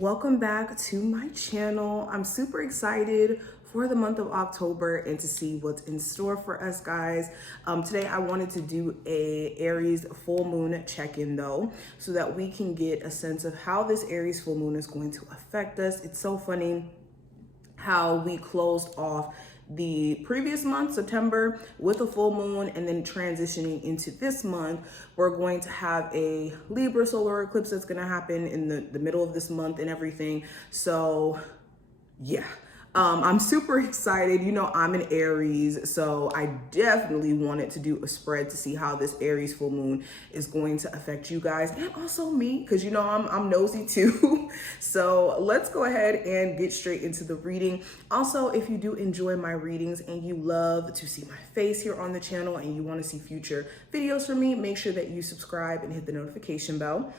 Welcome back to my channel. I'm super excited for the month of October and to see what's in store for us, guys. Today I wanted to do a Aries full moon check-in though, so that we can get a sense of how this Aries full moon is going to affect us. It's so funny how we closed off the previous month, September, with a full moon, and then transitioning into this month, we're going to have a Libra solar eclipse that's going to happen in the middle of this month and everything. So yeah, I'm super excited. You know, I'm an Aries, so I definitely wanted to do a spread to see how this Aries full moon is going to affect you guys and also me, because you know I'm nosy too. So let's go ahead and get straight into the reading. Also, if you do enjoy my readings and you love to see my face here on the channel and you want to see future videos from me, make sure that you subscribe and hit the notification bell.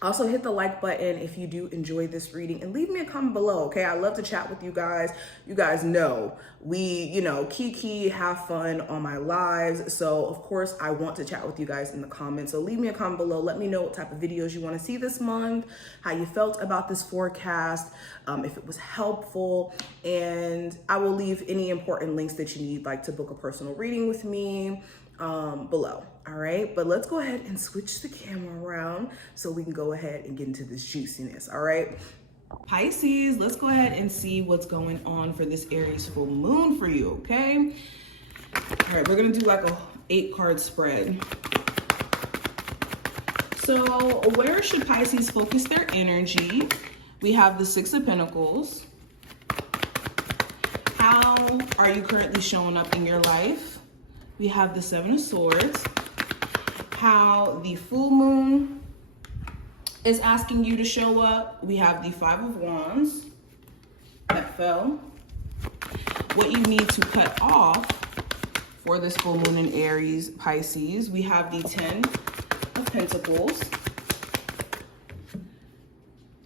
Also, hit the like button if you do enjoy this reading and leave me a comment below, okay? I love to chat with you guys. You guys know we, kiki, have fun on my lives. So, of course, I want to chat with you guys in the comments. So leave me a comment below. Let me know what type of videos you want to see this month, how you felt about this forecast, if it was helpful. And I will leave any important links that you need, like to book a personal reading with me, below. All right, but let's go ahead and switch the camera around so we can go ahead and get into this juiciness. All right, Pisces, let's go ahead and see what's going on for this Aries full moon for you. Okay, all right, we're gonna do like a 8-card spread. So where should Pisces focus their energy? We have the 6 of Pentacles. How are you currently showing up in your life? We have the 7 of Swords. How the full moon is asking you to show up. We have the 5 of Wands that fell. What you need to cut off for this full moon in Aries, Pisces. We have the 10 of Pentacles.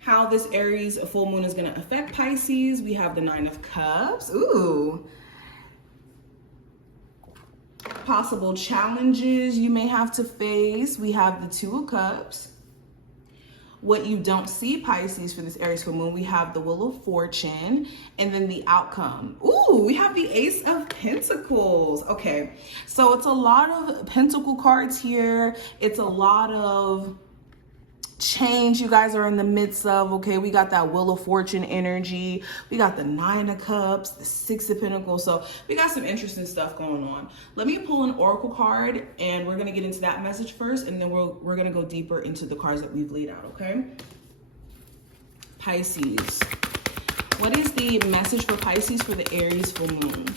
How this Aries full moon is going to affect Pisces. We have the 9 of Cups. Ooh. Possible challenges you may have to face. We have the 2 of Cups. What you don't see, Pisces, for this Aries full moon, we have the Wheel of Fortune, and then the outcome. Ooh, we have the Ace of Pentacles. Okay, so it's a lot of Pentacle cards here. It's a lot of change you guys are in the midst of. Okay, we got that Wheel of Fortune energy, we got the 9 of Cups, the 6 of Pentacles, so we got some interesting stuff going on. Let me pull an oracle card and we're going to get into that message first, and then we're going to go deeper into the cards that we've laid out. Okay, Pisces, what is the message for Pisces for the Aries full moon?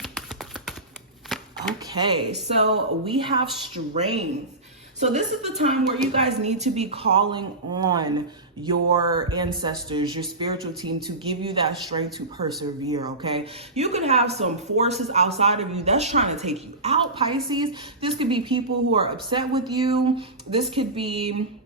Okay, so we have strength. So this is the time where you guys need to be calling on your ancestors, your spiritual team, to give you that strength to persevere, okay? You could have some forces outside of you that's trying to take you out, Pisces. This could be people who are upset with you. This could be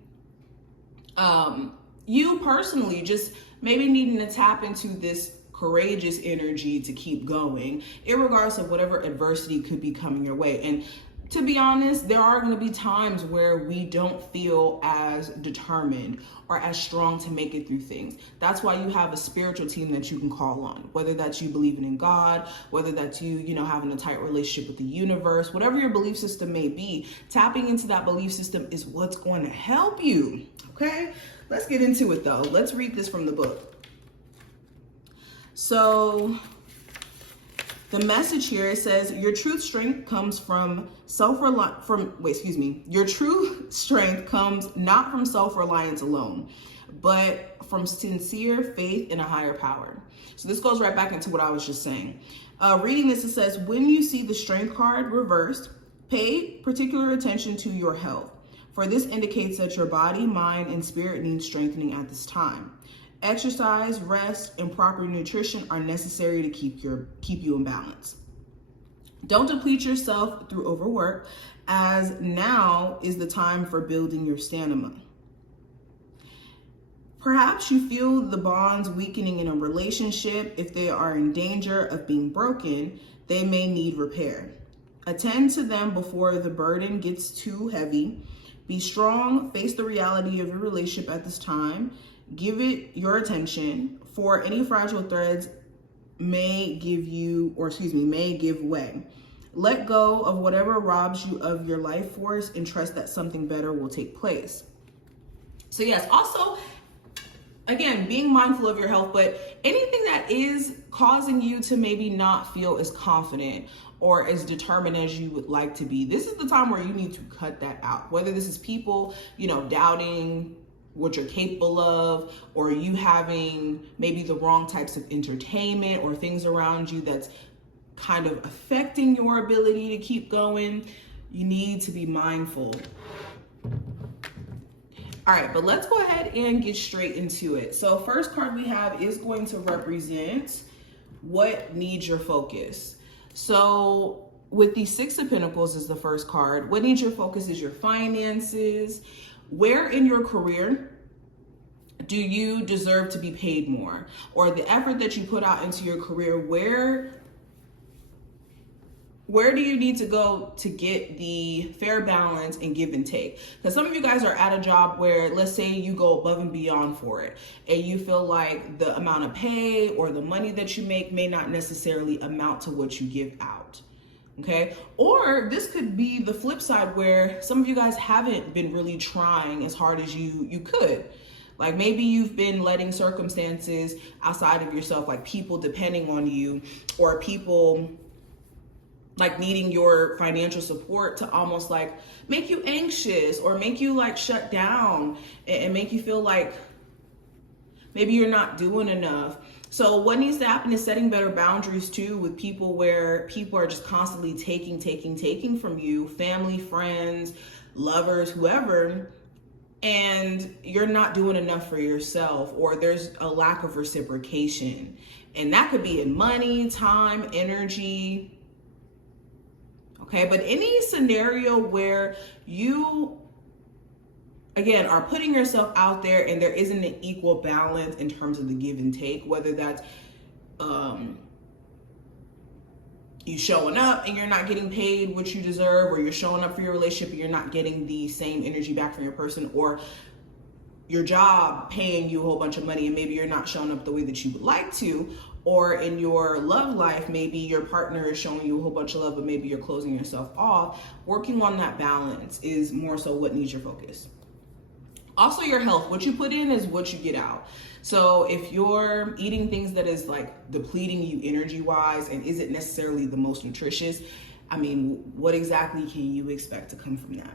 you personally just maybe needing to tap into this courageous energy to keep going, irregardless of whatever adversity could be coming your way. And to be honest, there are going to be times where we don't feel as determined or as strong to make it through things. That's why you have a spiritual team that you can call on, whether that's you believing in God, whether that's you having a tight relationship with the universe, whatever your belief system may be. Tapping into that belief system is what's going to help you. Okay, let's get into it though. Let's read this from the book. So the message here, it says, your true strength comes from your true strength comes not from self-reliance alone, but from sincere faith in a higher power. So this goes right back into what I was just saying. Reading this, it says, when you see the strength card reversed, pay particular attention to your health, for this indicates that your body, mind, and spirit need strengthening at this time. Exercise, rest, and proper nutrition are necessary to keep you in balance. Don't deplete yourself through overwork, as now is the time for building your stamina. Perhaps you feel the bonds weakening in a relationship. If they are in danger of being broken, they may need repair. Attend to them before the burden gets too heavy. Be strong, face the reality of your relationship at this time. Give it your attention, for any fragile threads may give way. Let go of whatever robs you of your life force and trust that something better will take place. So yes, also, again, being mindful of your health, but anything that is causing you to maybe not feel as confident or as determined as you would like to be, this is the time where you need to cut that out. Whether this is people, doubting what you're capable of, or you having maybe the wrong types of entertainment or things around you that's kind of affecting your ability to keep going, you need to be mindful. All right, but let's go ahead and get straight into it. So first card we have is going to represent what needs your focus. So with the Six of Pentacles is the first card. What needs your focus is your finances. Where in your career do you deserve to be paid more? Or the effort that you put out into your career, where do you need to go to get the fair balance and give and take? Because some of you guys are at a job where, let's say you go above and beyond for it, and you feel like the amount of pay or the money that you make may not necessarily amount to what you give out. Okay, or this could be the flip side where some of you guys haven't been really trying as hard as you could. Like maybe you've been letting circumstances outside of yourself, like people depending on you, or people like needing your financial support, to almost like make you anxious or make you like shut down and make you feel like maybe you're not doing enough. So what needs to happen is setting better boundaries too with people, where people are just constantly taking from you, family, friends, lovers, whoever, and you're not doing enough for yourself, or there's a lack of reciprocation. And that could be in money, time, energy. Okay, but any scenario where you, again, are putting yourself out there and there isn't an equal balance in terms of the give and take, whether that's you showing up and you're not getting paid what you deserve, or you're showing up for your relationship and you're not getting the same energy back from your person, or your job paying you a whole bunch of money and maybe you're not showing up the way that you would like to, or in your love life, maybe your partner is showing you a whole bunch of love, but maybe you're closing yourself off. Working on that balance is more so what needs your focus. Also, your health, what you put in is what you get out. So if you're eating things that is like depleting you energy wise and isn't necessarily the most nutritious, I mean, what exactly can you expect to come from that?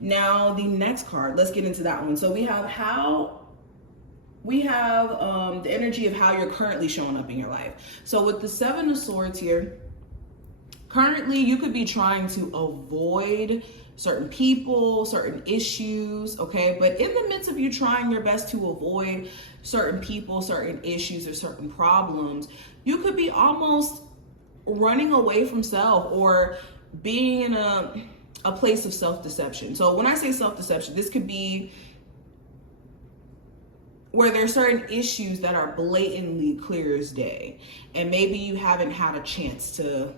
Now, the next card, let's get into that one. So we have the energy of how you're currently showing up in your life. So with the Seven of Swords here, currently you could be trying to avoid certain people, certain issues, okay? But in the midst of you trying your best to avoid certain people, certain issues, or certain problems, you could be almost running away from self, or being in a place of self-deception. So when I say self-deception, this could be where there are certain issues that are blatantly clear as day, and maybe you haven't had a chance to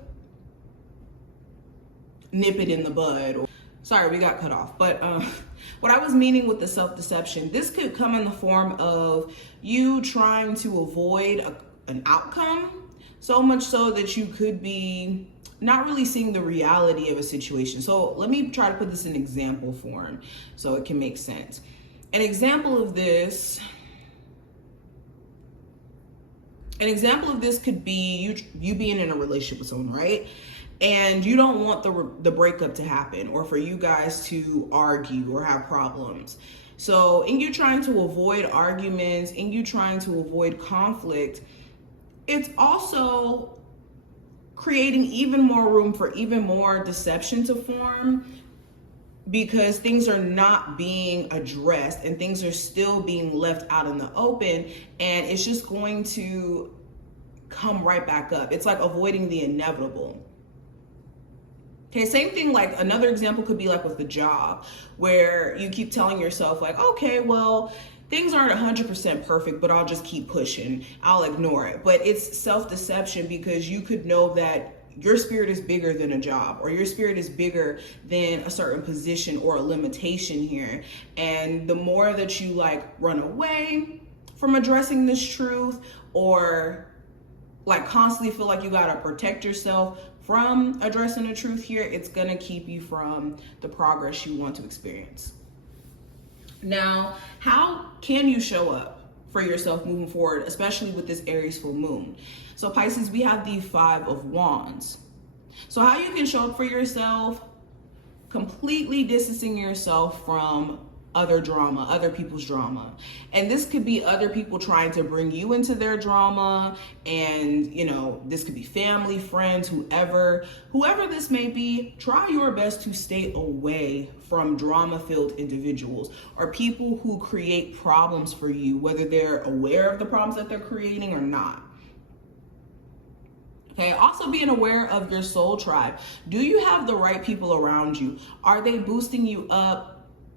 nip it in the bud. Sorry, we got cut off. But what I was meaning with the self-deception, this could come in the form of you trying to avoid an outcome, so much so that you could be not really seeing the reality of a situation. So let me try to put this in example form so it can make sense. An example of this could be you being in a relationship with someone, right? And you don't want the breakup to happen, or for you guys to argue or have problems. So in you trying to avoid arguments, in you trying to avoid conflict, it's also creating even more room for even more deception to form, because things are not being addressed and things are still being left out in the open, and it's just going to come right back up. It's like avoiding the inevitable. Okay, same thing, like another example could be like with the job, where you keep telling yourself like, okay, well, things aren't 100% perfect, but I'll just keep pushing. I'll ignore it. But it's self-deception, because you could know that your spirit is bigger than a job, or your spirit is bigger than a certain position or a limitation here. And the more that you like run away from addressing this truth, or like constantly feel like you gotta protect yourself from addressing the truth here, it's gonna keep you from the progress you want to experience. Now, how can you show up for yourself moving forward, especially with this Aries full moon? So Pisces, we have the 5 of Wands. So how you can show up for yourself: completely distancing yourself from other drama, other people's drama. And this could be other people trying to bring you into their drama. And, you know, this could be family, friends, whoever this may be. Try your best to stay away from drama-filled individuals or people who create problems for you, whether they're aware of the problems that they're creating or not. Okay, also being aware of your soul tribe. Do you have the right people around you? Are they boosting you up?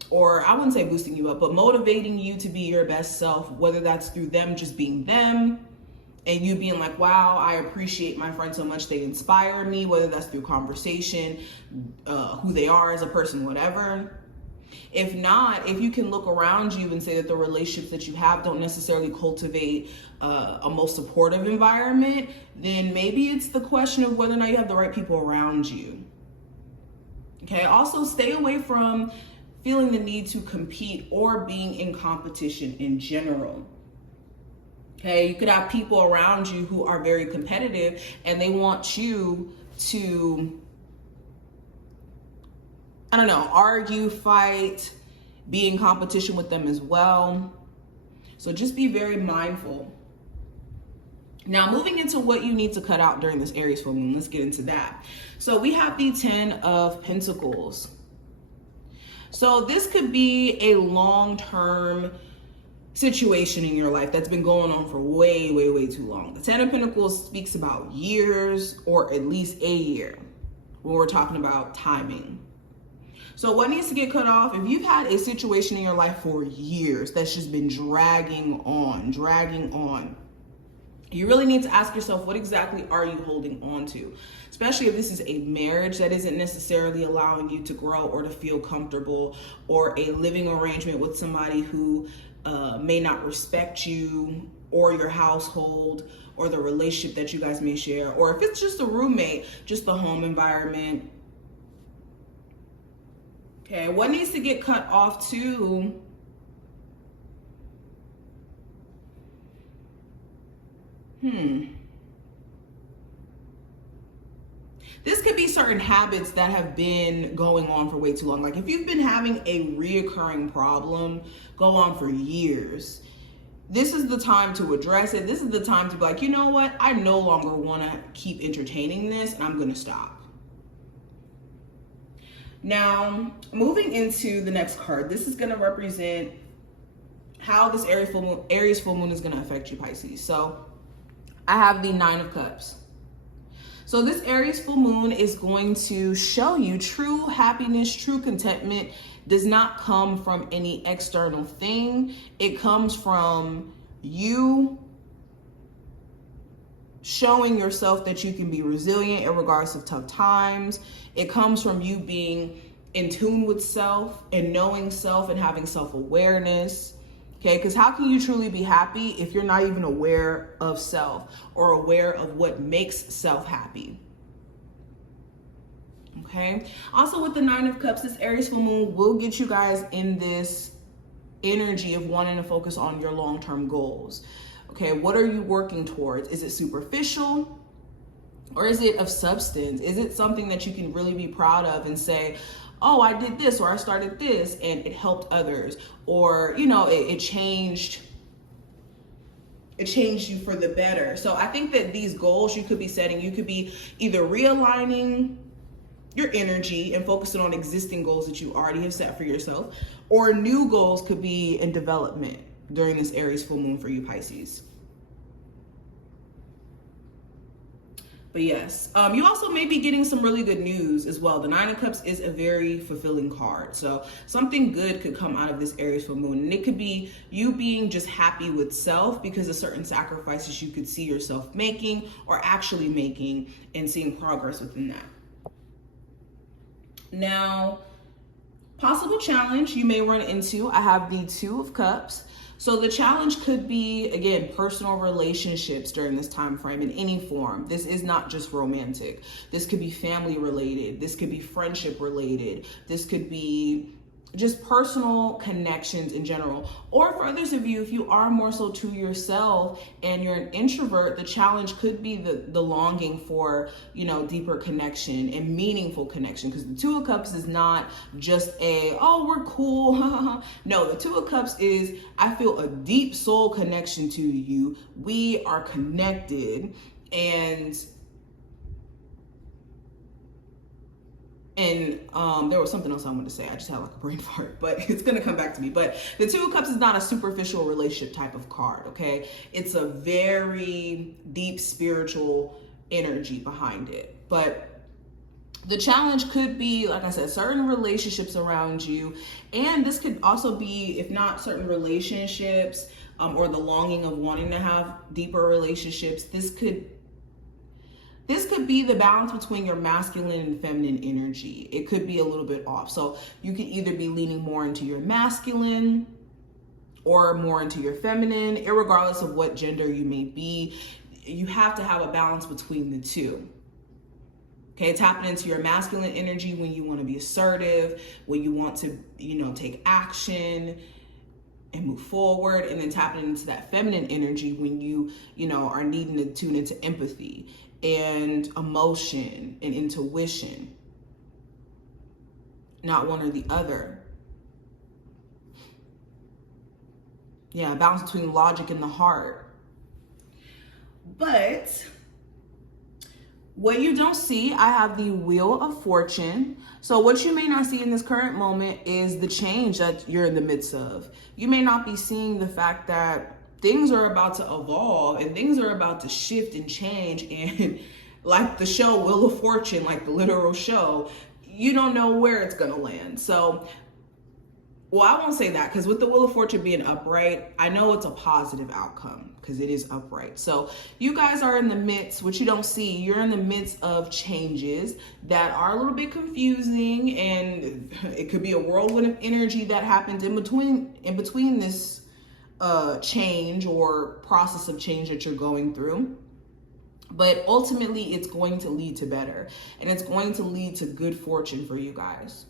Or I wouldn't say boosting you up, but motivating you to be your best self, whether that's through them just being them and you being like, wow, I appreciate my friend so much, they inspire me, whether that's through conversation, who they are as a person, whatever. If not, if you can look around you and say that the relationships that you have don't necessarily cultivate a most supportive environment, then maybe it's the question of whether or not you have the right people around you. Okay, also stay away from feeling the need to compete or being in competition in general. Okay, you could have people around you who are very competitive and they want you to, I don't know, argue, fight, be in competition with them as well. So just be very mindful. Now, moving into what you need to cut out during this Aries full moon, let's get into that. So we have the 10 of Pentacles. So this could be a long-term situation in your life that's been going on for way, way, way too long. The 10 of Pentacles speaks about years, or at least a year, when we're talking about timing. So what needs to get cut off? If you've had a situation in your life for years that's just been dragging on, you really need to ask yourself, what exactly are you holding on to? Especially if this is a marriage that isn't necessarily allowing you to grow or to feel comfortable, or a living arrangement with somebody who may not respect you or your household or the relationship that you guys may share, or if it's just a roommate, just the home environment. Okay, what needs to get cut off too? This could be certain habits that have been going on for way too long. Like if you've been having a reoccurring problem go on for years, this is the time to address it. This is the time to be like, you know what? I no longer want to keep entertaining this and I'm going to stop. Now, moving into the next card, this is going to represent how this Aries full moon is going to affect you, Pisces. So I have the 9 of Cups. So this Aries full moon is going to show you true happiness, true contentment does not come from any external thing. It comes from you showing yourself that you can be resilient in regards to tough times. It comes from you being in tune with self and knowing self and having self-awareness. Okay, because how can you truly be happy if you're not even aware of self or aware of what makes self happy? Okay, also with the 9 of Cups, this Aries full moon will get you guys in this energy of wanting to focus on your long-term goals. Okay, what are you working towards? Is it superficial or is it of substance? Is it something that you can really be proud of and say, oh, I did this, or I started this and it helped others, or, you know, it changed you for the better. So I think that these goals you could be setting, you could be either realigning your energy and focusing on existing goals that you already have set for yourself, or new goals could be in development during this Aries full moon for you, Pisces. But yes, you also may be getting some really good news as well. The Nine of Cups is a very fulfilling card. So something good could come out of this Aries full moon. And it could be you being just happy with self because of certain sacrifices you could see yourself making or actually making and seeing progress within that. Now, possible challenge you may run into, I have the Two of Cups. So the challenge could be, again, personal relationships during this time frame in any form. This is not just romantic. This could be family related. This could be friendship related. This could be just personal connections in general. Or for others of you, if you are more so to yourself and you're an introvert, the challenge could be the longing for, you know, deeper connection and meaningful connection. Because the Two of Cups is not just oh, we're cool. No, the Two of Cups is, I feel a deep soul connection to you. We are connected, and there was something else I wanted to say. I just had like a brain fart, but it's going to come back to me. But the Two of Cups is not a superficial relationship type of card, okay? It's a very deep spiritual energy behind it. But the challenge could be, like I said, certain relationships around you. And this could also be, if not certain relationships, or the longing of wanting to have deeper relationships, this could be the balance between your masculine and feminine energy. It could be a little bit off. So you could either be leaning more into your masculine or more into your feminine, irregardless of what gender you may be. You have to have a balance between the two. Okay, tapping into your masculine energy when you want to be assertive, when you want to, you know, take action and move forward, and then tapping into that feminine energy when you know, are needing to tune into empathy and emotion and intuition, not one or the other. Yeah, balance between logic and the heart. But what you don't see, I have the Wheel of Fortune. So what you may not see in this current moment is the change that you're in the midst of. You may not be seeing the fact that things are about to evolve and things are about to shift and change. And like the show Wheel of Fortune, like the literal show, you don't know where it's going to land. So, well, I won't say that, because with the Wheel of Fortune being upright, I know it's a positive outcome because it is upright. So you guys are in the midst, which you don't see, you're in the midst of changes that are a little bit confusing, and it could be a whirlwind of energy that happens in between this change or process of change that you're going through. But ultimately, it's going to lead to better, and it's going to lead to good fortune for you guys.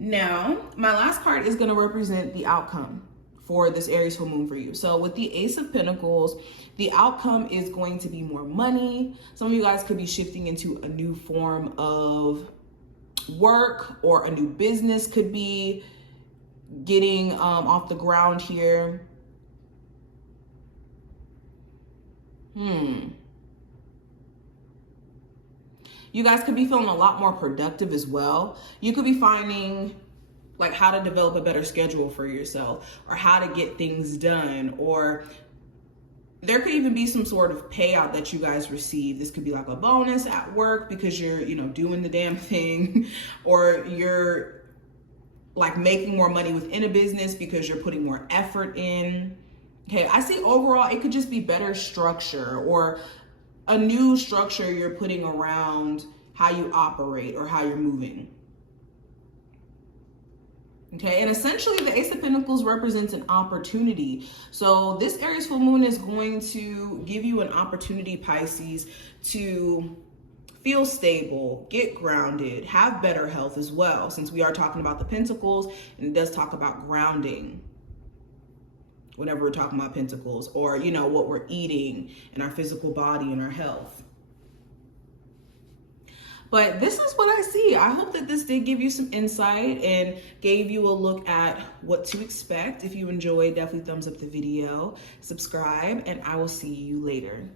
Now, my last card is going to represent the outcome for this Aries full moon for you. So with the Ace of Pentacles, the outcome is going to be more money. Some of you guys could be shifting into a new form of work, or a new business could be getting off the ground here. You guys could be feeling a lot more productive as well. You could be finding like how to develop a better schedule for yourself, or how to get things done, or there could even be some sort of payout that you guys receive. This could be like a bonus at work because you're, you know, doing the damn thing, or you're like making more money within a business because you're putting more effort in. Okay, I see overall it could just be better structure, or a new structure you're putting around how you operate or how you're moving. Okay, and essentially the Ace of Pentacles represents an opportunity. So this Aries full moon is going to give you an opportunity, Pisces, to feel stable, get grounded, have better health as well, since we are talking about the Pentacles, and it does talk about grounding whenever we're talking about Pentacles, or, you know, what we're eating in our physical body and our health. But this is what I see. I hope that this did give you some insight and gave you a look at what to expect. If you enjoyed, definitely thumbs up the video, subscribe, and I will see you later.